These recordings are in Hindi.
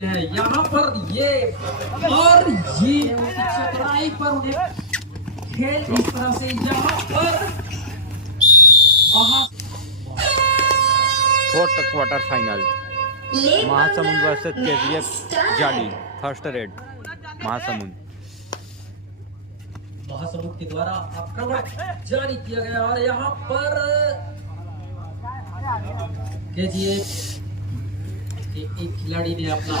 है यहाँ पर ये और ये उनकी चतुराई पर उन्हें खेल इस तरह से यहाँ पर fourth quarter final Mahasamund versus KGF जाली। फर्स्ट रेड महासमुंद के द्वारा आक्रमण जारी किया गया और यहाँ पर केजीएफ एक खिलाड़ी ने अपना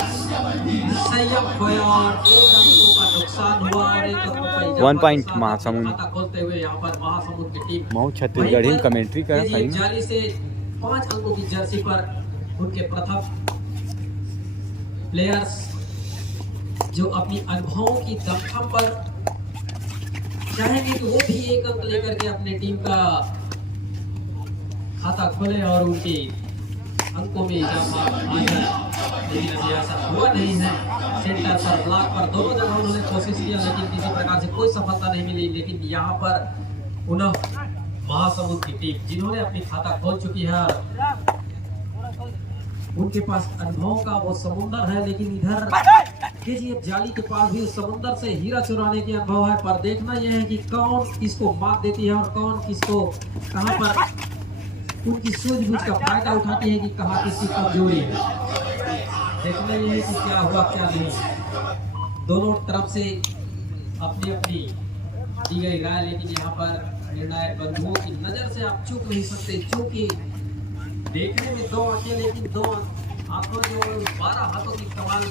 संयम खोया और एक अंकों का नुकसान हुआ और एक अंकों का 1 पॉइंट महासमुंद खोलते हुए यहाँ पर महासमुंद की टीम महू छत्तीसगढ़ी कमेंट्री कर रहा है। जाली से 5 अंकों की जर्सी पर उनके प्रथम प्लेयर्स जो अपनी अनुभवों की दमखम पर चाहेंगे कि वो भी एक अंक लेकर के अपने टीम का खाता खोले और उनकी अंकों में इजाफा आ जाए, लेकिन अभी ऐसा हुआ नहीं है। सेंटर पर ब्लॉक पर दोनों जगह उन्होंने कोशिश किया लेकिन किसी प्रकार से कोई सफलता नहीं मिली। लेकिन यहाँ पर पुनः महासमुंद की टीम जिन्होंने अपनी खाता खोल चुकी है, उनके पास अनुभवों का वो समुंदर है, लेकिन इधर केजीएफ जाली के पास भी समुंदर से हीरा चुराने के अनुभव है। पर देखना यह है कि कौन किसको मात देती है और कौन किसको कहां पर उनकी सूझबूझ का फायदा उठाती है कि कहां किसकी कमजोरी है। देखना यह है कि क्या हुआ क्या नहीं। दोनों तरफ से अपनी अपनी दी गई राय, लेकिन यहाँ पर निर्णायक बंधुओं की नजर से आप चूक नहीं सकते, क्योंकि देखने में 2 आंखें लेकिन 2 हाथों जो 12 हाथों की कमाल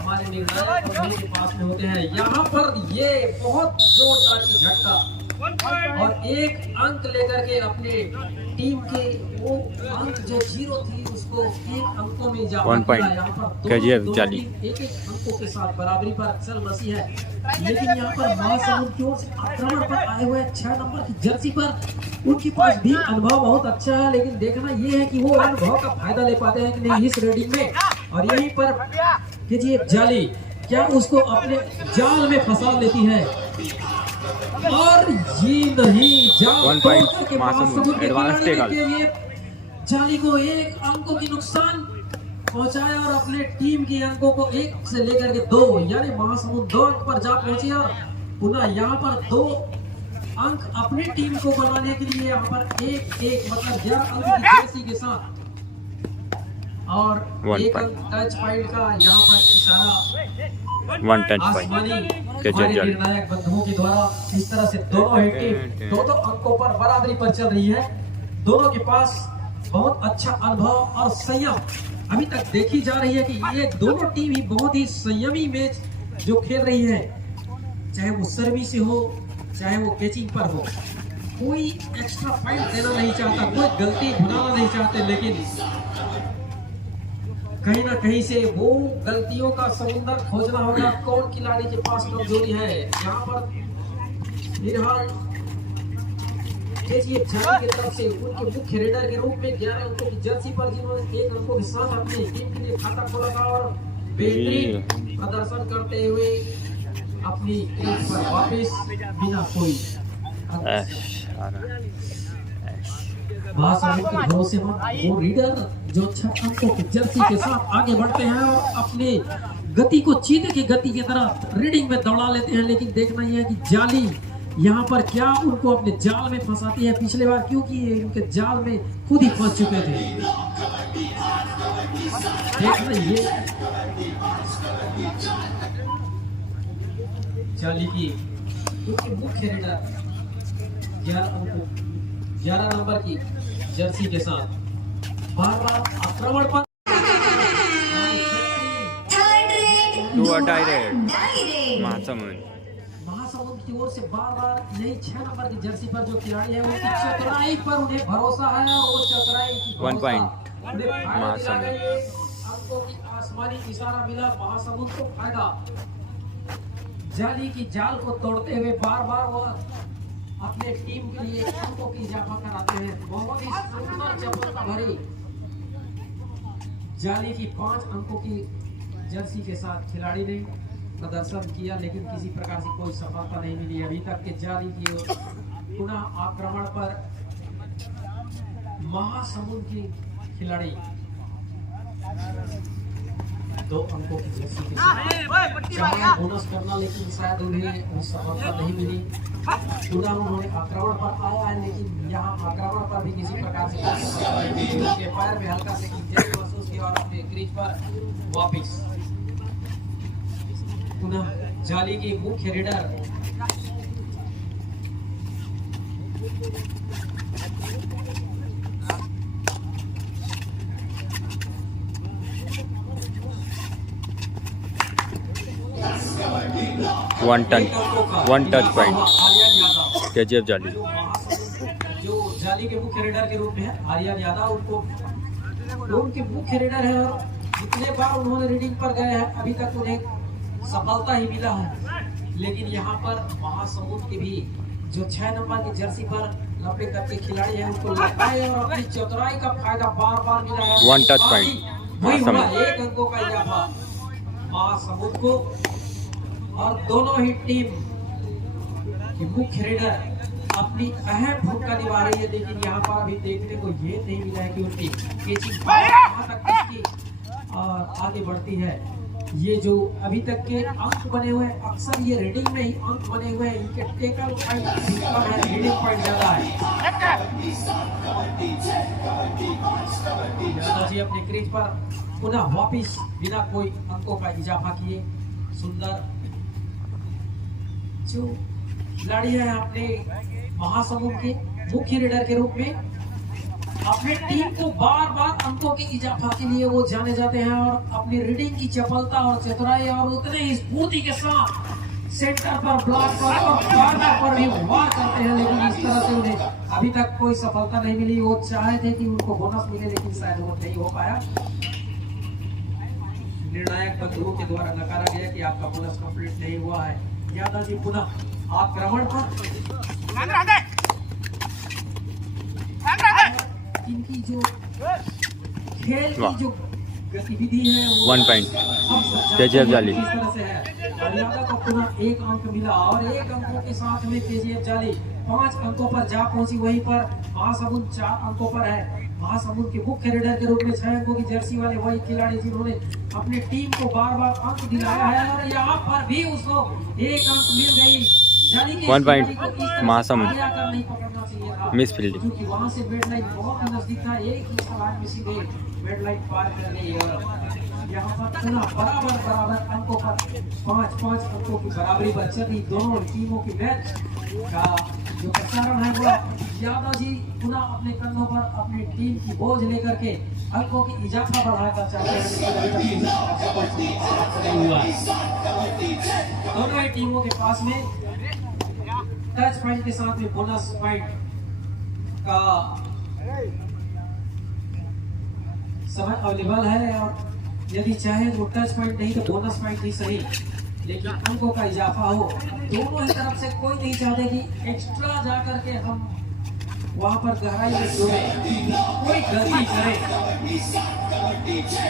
हमारे निर्णायक बंधुओं के पास में होते हैं। यहाँ पर ये बहुत जोरदार की झटका और एक अंक लेकर के अपने टीम के वो अंक जो 0 थी उसको 1 अंकों में इजाफा किया। यहाँ पर एक अंकों के साथ बराबरी पर अक्सर बसी है, लेकिन यहाँ पर महासमुंद की ओर से आक्रमण पर आए हुए 6 नंबर की जर्सी पर उनके पास भी अनुभव बहुत अच्छा है, लेकिन देखना ये है कि वो अनुभव का फायदा ले पाते हैं कि नहीं इस रेडिंग में। और यहीं पर केजीएफ जाली क्या उसको अपने जाल में फंसा लेती है और ये नहीं जाल तोड़ के महासमुंद के लिए जाली को 1 अंकों की नुकसान पहुंचाया और अपने टीम के अंकों को 1 से लेकर के 2 यानी महासमुंद 2 अंक पर जा पहुंची और पुनः यहाँ पर 2 अंक अपनी टीम को बनाने के लिए यहाँ पर 1-1 मतलब 11 अंक की जर्सी के साथ और 1 अंक टच पॉइंट का यहाँ पर इशारा 1 टच पॉइंट निर्णायक बंधुओं के द्वारा। इस तरह से दोनों ही टीम 2-2 अंकों पर बराबरी पर चल रही है। दोनों के पास बहुत अच्छा अनुभव और संयम अभी तक देखी जा रही है कि ये दोनों टीम ही बहुत ही संयमी मैच जो खेल रही है, चाहे वो सर्विस से हो चाहे वो कैचिंग पर हो। कोई एक्स्ट्रा पॉइंट देना नहीं चाहता, कोई गलती बनाना नहीं चाहते, लेकिन कहीं ना कहीं से वो गलतियों का समुंदर खोजना होगा। कौन खिलाड़ी के पास कमजोरी है यहाँ पर फिलहाल केजीएफ जाली की तरफ से उनके मुख्य रेडर के रूप में 11 अंकों की जर्सी पर जिन्होंने 1 अंकों के साथ अपनी टीम के लिए खाता खोला था और बेहतरीन प्रदर्शन करते हुए अपनी टीम पर वापस बिना कोई महासमुंद के भरोसेमंद वो रीडर जो 6 अंकों की जर्सी के साथ आगे बढ़ते हैं और अपने गति को चीते की गति की तरह रीडिंग में दौड़ा लेते हैं। लेकिन देखना यह है कि जाली यहाँ पर क्या उनको अपने जाल में फंसाती है। पिछले बार क्योंकि उनके जाल में खुद ही फंस चुके थे। देखना ये जाली की उनके मुख्य रीडर 11 नंबर की जर्सी के साथ बार-बार आक्रमण पर महासमुंद की ओर से बार-बार यही 6 नंबर की जर्सी पर जो खिलाड़ी है उनकी चतुराई पर उन्हें भरोसा है और वो चतुराई की 1 पॉइंट महासमुंद अंकों की आसमानी इशारा मिला महासमुंद को फायदा। जाली की जाल को तोड़ते हुए बार-बार वो अपने टीम के लिए अंकों की इजाफा कराते हैं। बहुत ही सुंदर चपलता भरी जाली की 5 अंकों की जर्सी के साथ खिलाड़ी ने प्रदर्शन किया, लेकिन किसी प्रकार से कोई सफलता नहीं मिली अभी तक के जाली की ओर। पुनः आक्रमण पर महासमुंद की खिलाड़ी 2 अंकों की जर्सी के साथ चाहे बोनस करना, लेकिन शायद उन्हें सफलता नहीं मिली। पुनः उन्होंने आक्रमण पर आया है, लेकिन यहाँ आक्रमण पर भी किसी प्रकार से उनके पैर में हल्का से इंजरी महसूस किया और अपने क्रीज पर वापिस। पुनः जाली की मुख्य raider one touch point KGF जाली। जो जाली के मुख्य रेडर के रूप में है आर्यन यादव, उनके मुख्य रेडर है और जितने बार उन्होंने रीडिंग पर गए हैं अभी तक उन्हें सफलता ही मिला है। लेकिन यहाँ पर महासमुंद के भी जो 6 नंबर की जर्सी पर लंबे कद के खिलाड़ी हैं उनको लगाए और अपनी चतुराई का फायदा बार बार मिला है। वन टच पॉइंट महासमुंद 1 अंकों का इजाफा महासमुंद को। और दोनों ही टीम की मुख्य रेडर अपनी अहम भूमिका निभा रही है, लेकिन यहाँ पर अभी देखने को ये नहीं मिला है कि उनकी कैचिंग कहाँ तक किसकी आगे बढ़ती है। ये जो अभी तक के अंक बने हुए अक्सर ये रीडिंग में ही अंक बने हुए हैं, इनके टेकल पॉइंट कम है, रीडिंग पॉइंट ज्यादा है। यादव जी अपने क्रीज पर पुनः वापिस बिना कोई अंकों का इजाफा किए। सुंदर जो खिलाड़ी है अपने महासमुंद के मुख्य रेडर के रूप में अपने टीम को बार बार अंकों के इजाफा के लिए वो जाने जाते हैं और अपनी रीडिंग की चपलता और चतुराई और उतने ही स्फूर्ति के साथ सेंटर पर, ब्लॉक पर और कॉर्नर पर भी वार करते हैं। लेकिन इस तरह से उन्हें अभी तक कोई सफलता नहीं मिली। वो चाहे थे कि उनको बोनस मिले, लेकिन शायद वो नहीं हो पाया। निर्णायक बंधुओं के द्वारा नकारा गया कि आपका बोनस कंप्लीट नहीं हुआ है। यादव जी पुनः आक्रमण पर इनकी जो खेल की जो गतिविधि है वो 1 पॉइंट केजीएफ जाली। इस तरह से है। यादव को पुनः 1 अंक मिला और 1 अंकों के साथ में केजीएफ जाली 5 अंकों पर जा पहुंची। वहीं पर महासमुंद 4 अंकों पर है। महासमुंद के मुख्य रेडर के रूप में 6 अंकों की जर्सी वाले वही खिलाड़ी जिन्होंने अपनी टीम को बार बार अंक दिलाया है और यहाँ पर भी उसको 1 अंक मिल गई। 1 पॉइंट महासमुंद मिस फील्डिंग, क्योंकि वहां से बेड लाइन बहुत नजदीक था। एक ही सवाल में सीधे बेड लाइन पार कर ली और यहाँ पर पुनः बराबर अंकों पर 5-5 अंकों की बराबरी पर चल रही दोनों टीमों की मैच का जो प्रसारण है वो यादव जी पुनः अपने कंधों पर अपनी टीम की बोझ लेकर के अंकों की इजाफा बढ़ाना चाहते हैं। दोनों ही टीमों के पास में टच पॉइंट के साथ में बोनस पॉइंट का समय अवेलेबल है और यदि चाहे तो टच पॉइंट नहीं तो बोनस पॉइंट ही सही, लेकिन अंकों का इजाफा हो। दोनों ही तरफ से कोई नहीं चाहते कि एक्स्ट्रा जा करके हम वहां पर गहराई में जोड़े, कोई गलती करे।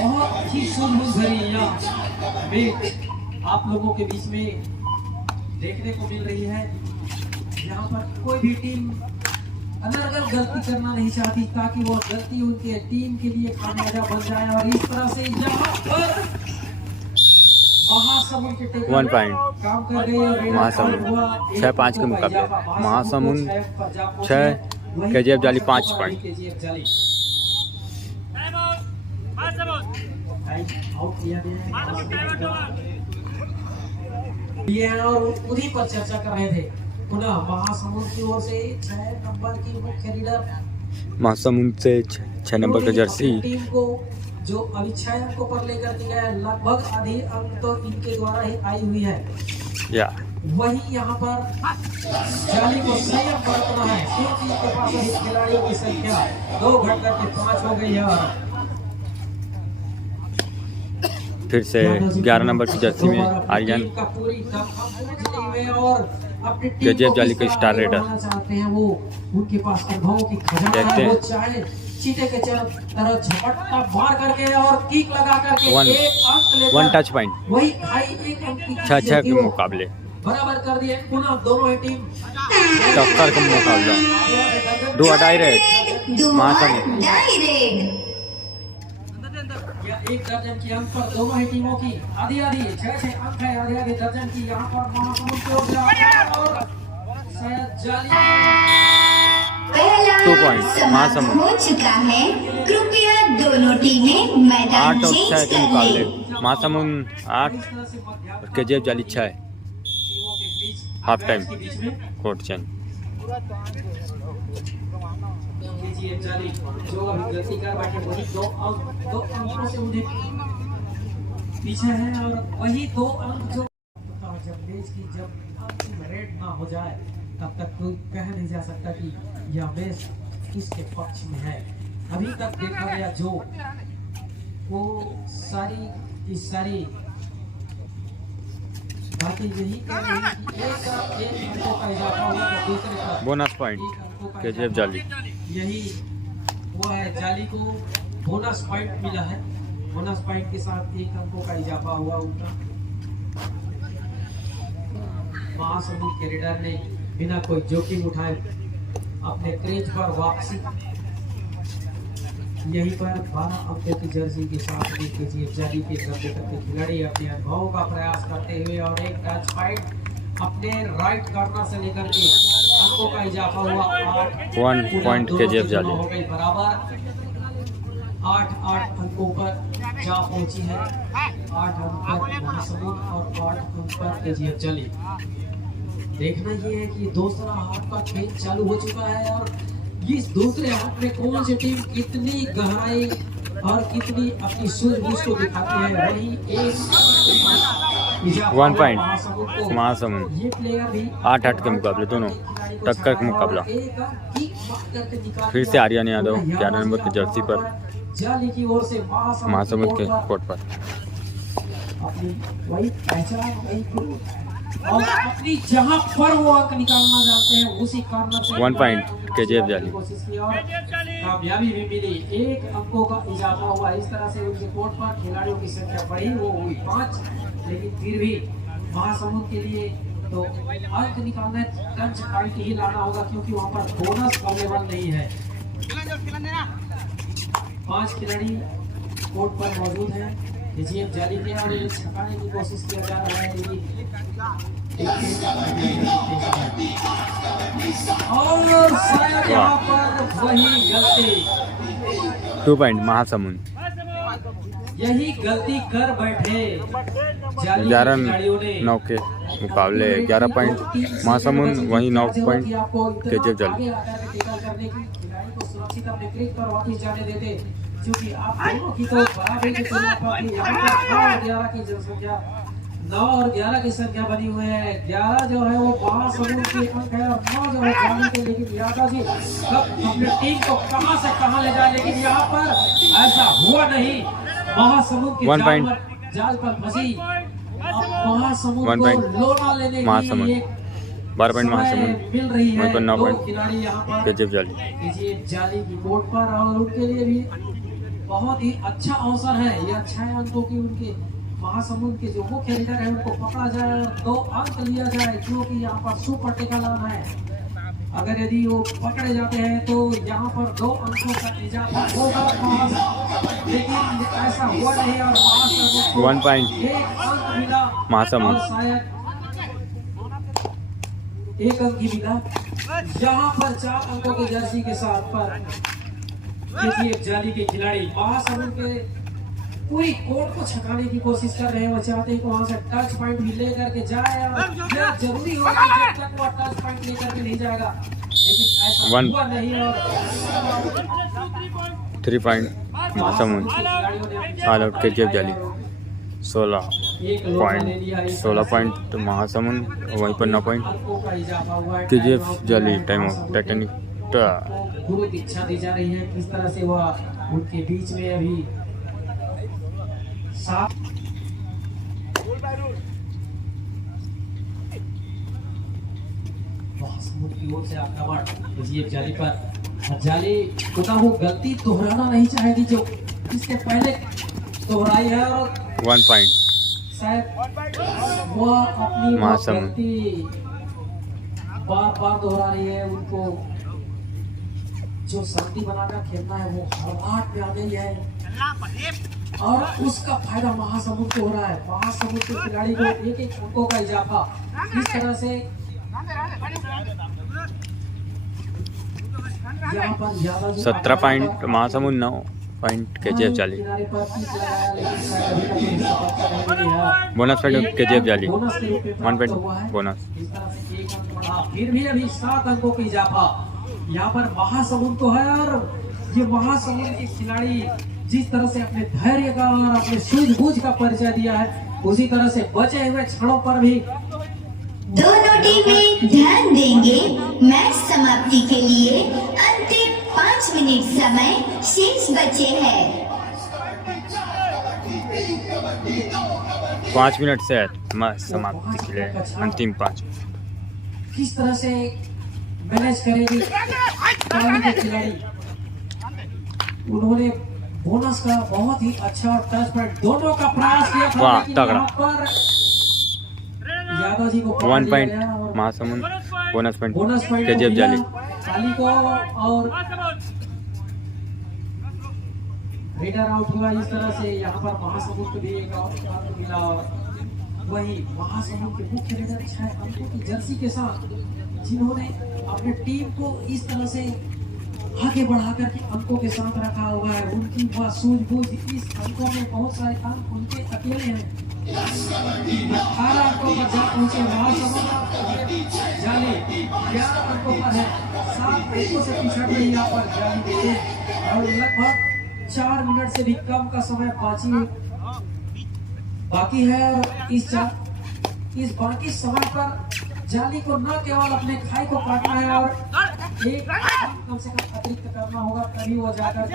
बहुत ही सूझबूझ भरी आप लोगों के बीच में देखने को मिल रही है। यहाँ पर कोई भी टीम अनर्गल गलती करना नहीं चाहती ताकि वो गलती उनके टीम के लिए खामियाजा बन जाए और इस तरह से यहाँ पर महासमुंद के टेकल 1 पॉइंट काम कर रही है। महासमुंद 6-5 के मुकाबले महासमुंद 6 केजीएफ जाली 5 पॉइंट। और उन्हीं पर चर्चा कर रहे थे। पुनः महासमुंद की ओर से 6 नंबर की मुख्य रीडर महासमुंद से 6 नंबर का जर्सी टीम को जो अभी 6 अंकों पर लेकर के गए, लगभग आधी अंक तो इनके द्वारा ही आई हुई है। वही यहाँ पर जाली को संयम बरतना है क्योंकि इनके पास अभी खिलाड़ियों की संख्या 2 घटकर के 5 हो गई है। और फिर से 11 नंबर की जर्सी में आर्यन केजीएफ जाली का स्टार रेडर चाहते हैं वो उनके पास अनुभवों की खजाना है। वो चाहे चीते के तरह झपट्टा मार करके और किक लगा करके 1 टच पॉइंट वही भाई 1 अंक की 6 के मुकाबले बराबर कर दिए। पुनः दोनों ही टीम टक्कर का मुकाबला 2 डायरेक्ट महासमुंद एक दर्जन की अंक पर दोनों ही टीमों की आधी आधी 6 अंक है, आधे आधे दर्जन की यहाँ पर महासमुंद की ओर से और शायद जाली पहला 2 पॉइंट समाप्त महासमुंद। हो चुका है। कृपया दोनों टीमें 8 मैदान और चेंज 6 के कर मुकाबले लें। महासमुंद 8 इस तरह से मध्याह्न और केजीएफ जाली 6 टीमों के बीच हाफ टाइम के बीच में कोर्ट चेंज। केजीएफ जाली जो अभी गलती कर बैठे वही दो अंकों से उन्हें पीछे है और वही 2 अंक जो जब मैच की जब अंतिम रेड ना हो जाए तब तक कोई कह नहीं जा सकता कि यह मैच किसके पक्ष में है। अभी तक देखा गया जो वो सारी की सारी बातें यही कह रही हैं कि एक अंकों का इजाफा हुआ तो दूसरे का बोनस पॉइंट एक अंकों का केजीएफ इजाफा। जाली। यही हुआ है, जाली को बोनस पॉइंट मिला है, बोनस पॉइंट के साथ 1 अंकों का इजाफा हुआ उनका। महासमुंद के रेडर ने बिना कोई जोखिम उठाए अपने क्रीज पर वापसी, यहीं पर 12 अंकों की जर्सी के साथ केजीएफ जाली के दर्जे तक के खिलाड़ी अपने अनुभवों का प्रयास करते हुए और एक टच फाइट अपने राइट कॉर्नर से लेकर के अंकों का इजाफा हुआ 1 पॉइंट केजीएफ जाली। हो गई बराबर 8 अंकों पर जा पहुंची है। 8 अंक पर महासमुंद और 8 अंक पर केजीएफ जाली। देखना ये है कि दूसरा हाथ का खेल चालू हो चुका है और इस दूसरे हाथ में कौन सी टीम कितनी गहराई और कितनी अपनी सूझबूझ को दिखाती है। वही एक 1 पॉइंट महासमुंद महासमुंद। ये प्लेयर भी 8-8 के मुकाबले दोनों टक्कर का मुकाबला। फिर से आर्यन यादव 11 नंबर की जर्सी पर जाली की ओर से महासमुंद के कोर्ट पर। अपनी वही पहचान वही गुरु और अपनी जहां पर वो अंक निकालना चाहते हैं उसी कॉर्नर से 1 पॉइंट केजीएफ जाली। कोशिश की और कामयाबी भी मिली। 1 अंकों का इजाफा हुआ। इस तरह से उनके कोर्ट पर खिलाड़ियों की संख्या बढ़ी, वो हुई 5, लेकिन फिर भी महासमुंद के लिए तो अंक निकालना टच पॉइंट ही लाना होगा क्योंकि वहां पर बोनस अवेलेबल नहीं है। 5 खिलाड़ी कोर्ट पर मौजूद हैं। केजीएफ जाली के और इन्हें छकाने की कोशिश किया जा रहा है और शायद यहाँ पर वही गलती 2 पॉइंट महासमुंद। यही गलती कर बैठे जाली 11 खिलाड़ियों ने। 9 के मुकाबले 11 पॉइंट महासमुंद, वहीं 9 पॉइंट केजीएफ जाली। करने की खिलाड़ी को सुरक्षित अपने क्रीज पर वापस जाने देते क्योंकि आप दोनों की तो बराबरी की तुलना पर यहाँ पर 9 और 11 की जनसंख्या 9 और 11 की संख्या बनी हुई है। 11 जो है वो महासमुंद की अंक है और 9 जो है जाली के। लेकिन यादव जी कब अपनी टीम को कहां से कहां ले जाए, लेकिन यहाँ पर ऐसा हुआ नहीं। महासमुंद की 1 पॉइंट जाल पर फंसी। अब महासमुंद 1 को पॉइंट लोना लेने की महासमुंद। एक 12 पॉइंट समय महासमुंद, मिल रही है। वहीं पर 9 दो पॉइंट खिलाड़ी यहाँ पर केजीएफ जाली। केजीएफ जाली की कोर्ट पर और उनके लिए भी बहुत ही अच्छा अवसर है। ये अच्छा है अंकों की उनके महासमुंद के जो मुख्य लीडर है उनको पकड़ा जाए और 2 अंक लिया जाए क्योंकि यहाँ पर सुपर टेका लाना है। अगर यदि वो पकड़े जाते हैं तो यहाँ पर 2 अंकों का इजाफा होगा, लेकिन ऐसा हुआ नहीं और महासमुंद को 1 पॉइंट 1 अंक मिला महासमुंद। और शायद 1 अंक ही मिला। यहाँ पर 4 अंकों की जर्सी के साथ पर केजीएफ जाली के खिलाड़ी महासमुंद के पूरी कोर्ट को छकाने की कोशिश कर रहे हैं। वो चाहते हैं कि वहां से टच पॉइंट भी ले करके जाए और यह जरूरी होगा कि जब तक वो टच पॉइंट लेकर के नहीं जाएगा, लेकिन ऐसा 1 हुआ नहीं और 3 point Mahasamund. All out KGF जाली। 16 पॉइंट महासमुंद, वहीं पर 9 पॉइंट केजीएफ जाली। टाइम आउट टाइटैनिक गुरु दीक्षा दी जा रही है। किस तरह से वह उनके बीच में अभी साफ महासमुंद की ओर से आक्रमण केजीएफ जाली पर। जाली पता हो गलती दोहराना नहीं चाहेगी जो इसके पहले दोहराई है और 1 पॉइंट शायद वो अपनी महासमुंद। गलती बार दोहरा रही है। उनको जो शांति बनाकर खेलना है वो हड़बड़ाहट में आ गई है। और उसका फायदा महासमुंद को हो रहा है। महासमुंद के खिलाड़ी को एक एक अंकों का इजाफा इस तरह से यहाँ पर ज्यादा 17 पॉइंट महासमुंद, 9 पॉइंट KGF जाली। किनारे पर पिच लगाया, लेकिन शायद अभी तक बोनस पॉइंट KGF जाली, बोनस के रूप में 1 पॉइंट हुआ है। बोनस। इस तरह से एक अंक बढ़ा, फिर भी अभी 7 अंकों की इजाफा यहाँ पर महासमुंद को है। और ये महासमुंद के खिलाड़ी जिस तरह से अपने धैर्य का और अपने सूझबूझ का परिचय दिया है, उसी तरह से बचे हुए क्षणों पर भी दोनों टीमें ध्यान देंगे। मैच समाप्ति के लिए अंतिम 5 मिनट समय शेष बचे हैं। 5 मिनट से समाप्ति के लिए अंतिम 5। किस तरह से मैनेज करेगी पाली के खिलाड़ी। उन्होंने बोनस का बहुत ही अच्छा और टच पर दोनों का प्रयास किया था, वाह, लेकिन तगड़ा। यहाँ पर यादव जी को 1 point Mahasamund, bonus point bonus point KGF जाली। पाली को और रेडर आउट हुआ। इस तरह से यहाँ पर महासमुंद को भी एक आउट मिला। और वही महासमुंद के मुख्य रेडर 6 अंकों की जर्सी के साथ, जिन्होंने अपने टीम को इस तरह से आगे बढ़ा करके अंकों के साथ रखा हुआ है। उनकी वह सूझबूझ, इस अंकों में बहुत सारे अंक उनके अकेले हैं। 18 अंकों पर जा पहुंचे महासमुंद जाली, 11 अंकों पर है, 7 अंकों से पिछड़ रही यहाँ पर जाली की टीम। और लगभग 4 मिनट से भी कम का समय बाकी है। और इस बाकी समय पर जाली को न केवल अपने खाई को काटना है और एक कम से कम अतिरिक्त करना होगा, तभी वो जाकर के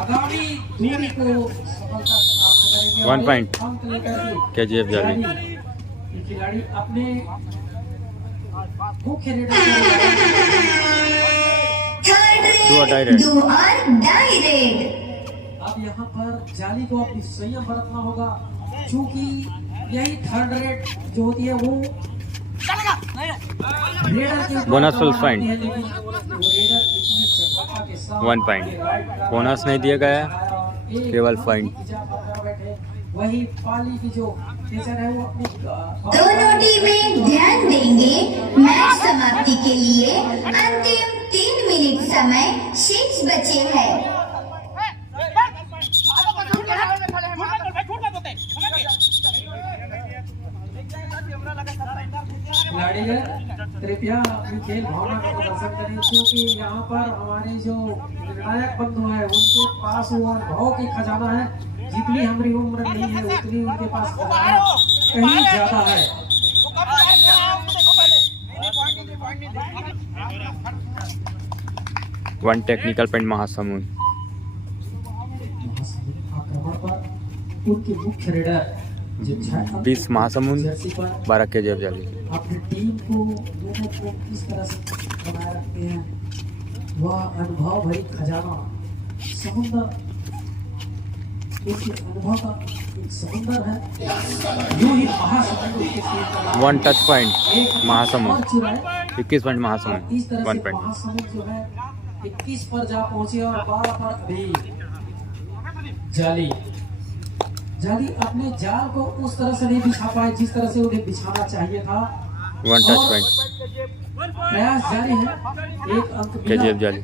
आगामी दूरी को सफलता प्राप्त करेंगे। 1 पॉइंट अंक लेकर KGF जाली। ये खिलाड़ी अपने मुख्य रेडर दो डायरेक्ट। अब यहाँ पर जाली को अपनी संयम बरतना होगा, क्योंकि यही थर्ड रेड जो होती है वो bonus full point 1 point bonus नहीं दिया गया, केवल पॉइंट। वही पाली की जो नेचर है वो अपनी दोनों टीमें ध्यान देंगे। मैच समाप्ति के लिए अंतिम 3 मिनट समय शेष बचे हैं। खिलाड़ी कृपया अपनी खेल भावना का प्रदर्शन करें, क्योंकि यहाँ पर हमारे जो निर्णायक बंधु है उनके पास वो अनुभव की खजाना है। जितनी हमारी उम्र नहीं है उतनी उनके पास खजाना कहीं ज्यादा है। One technical point Mahasamund. आक्रमण पर उनके मुख्य रेडर 20 महासमुंद, 12 KGF जाली। अपनी टीम को लोगों को किस तरह से बनाए रखते हैं, वह अनुभव भरी खजाना समुद्र, उसके अनुभव का एक समुद्र है। यूं ही महासमुंद उसके टीम का 1 टच पॉइंट एक महासमुंद, और चुरा है। 21 पॉइंट महासमुंद, इस तरह 1 से पॉइंट। महासमुंद जो है 21 पर जा पहुंचे और 12 पर अभी जाली अपने जाल को उस तरह से नहीं बिछा पाए जिस तरह से उन्हें बिछाना चाहिए था। 1 टच पॉइंट प्रयास जारी है। एक अंक KGF जाली।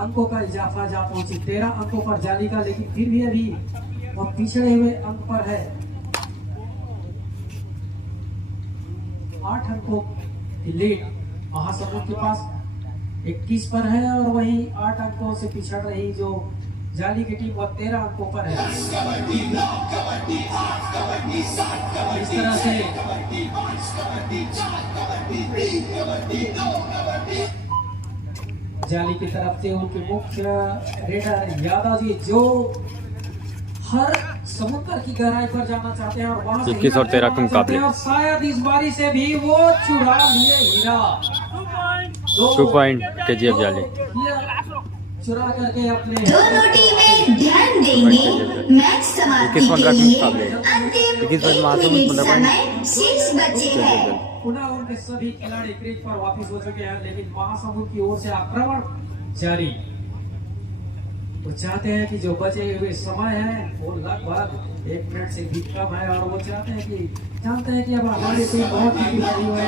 अंकों का इजाफा जा पहुंची 13 अंकों पर जाली का, लेकिन फिर भी अभी वह पिछड़े हुए अंक पर है। 8 अंकों की लीड महासमुंद के पास 21 पर है, और वही 8 अंकों से पिछड़ रही जो जाली की टीम वह 13 अंकों पर है। इस तरह से जाली की तरफ से उनके मुख्य रेडर यादव जी, जो हर समुद्र की गहराई पर जाना चाहते हैं और वहां से 21 और 13 के मुकाबले। और शायद इस बारी से भी वो चुरा लिए हीरा। 2 पॉइंट KGF जाली। चुरा करके अपने दोनों टीमें ध्यान देंगे। मैच समाप्ति के लिए अंतिम 21 1 महासमुंद, मिनट 15 समय शेष बचे हैं। पुनः उनके सभी खिलाड़ी क्रीज पर वापस हो चुके हैं, लेकिन महासमुंद की ओर से आक्रमण जारी। वो चाहते हैं कि जो बचे हुए समय है वो लगभग 1 मिनट से भी कम है, और वो चाहते हैं कि जानते हैं कि अब हमारी टीम बहुत ही खिलाड़ी हुए।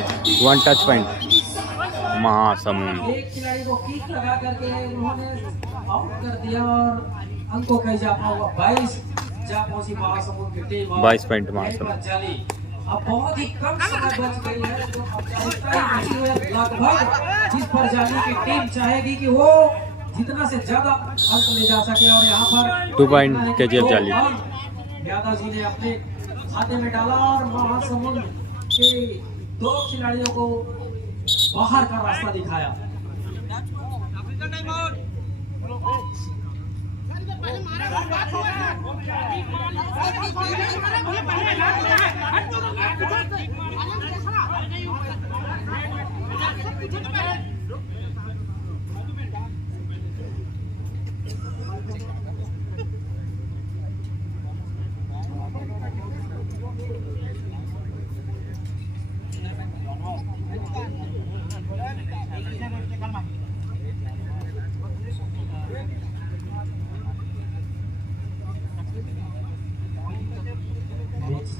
1 टच पॉइंट महासमुंद। एक खिलाड़ी को किक लगा करके उन्होंने आउट कर दिया और अंकों का इजाफा हुआ। 22 जा पहुंची महासमुंद की टीम। 22 पॉइंट महासमुंद। जाली अब बहुत ही कम समय बच गई है, जो औपचारिकता ही बची हुई है लगभग, जिस पर जाली की टीम चाहेगी कि वो जितना से ज्यादा अंक ले जा सके। और यहाँ पर 2 पॉइंट केजीएफ जाली। यादव जी ने अपने खाते में डाला और महासमुंद के 2 खिलाड़ियों को बाहर का रास्ता दिखाया।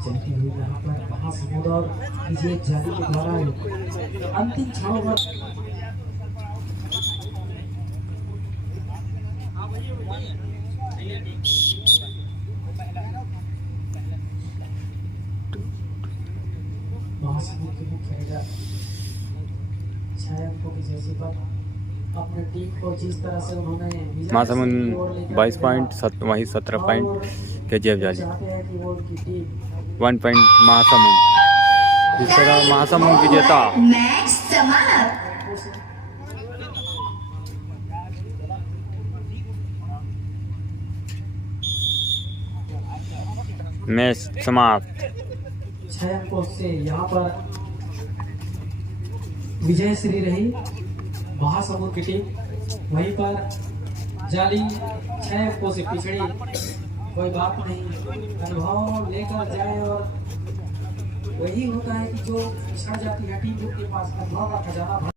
चलती हुई यहाँ पर महासमुंद और केजीएफ जाली के द्वारा अंतिम क्षणों पर महासमुंद के मुख्य लीडर 6 अंकों की जर्सी पर अपने टीम को जिस तरह से उन्होंने महासमुंद 22 पॉइंट, वही 17 पॉइंट केजीएफ जाली। 1 पॉइंट महासमुंद। जिस तरह महासमुंद विजेता। मैच समाप्त। मैच समाप्त। 6 अंकों से यहाँ पर विजय श्री रही महासमुंद की टीम। वहीं पर जाली 6 अंकों से पिछड़ी। कोई बात नहीं, अनुभव लेकर जाए, और वही होता है कि जो पिछड़ जाती है टीम के पास अनुभव का खजाना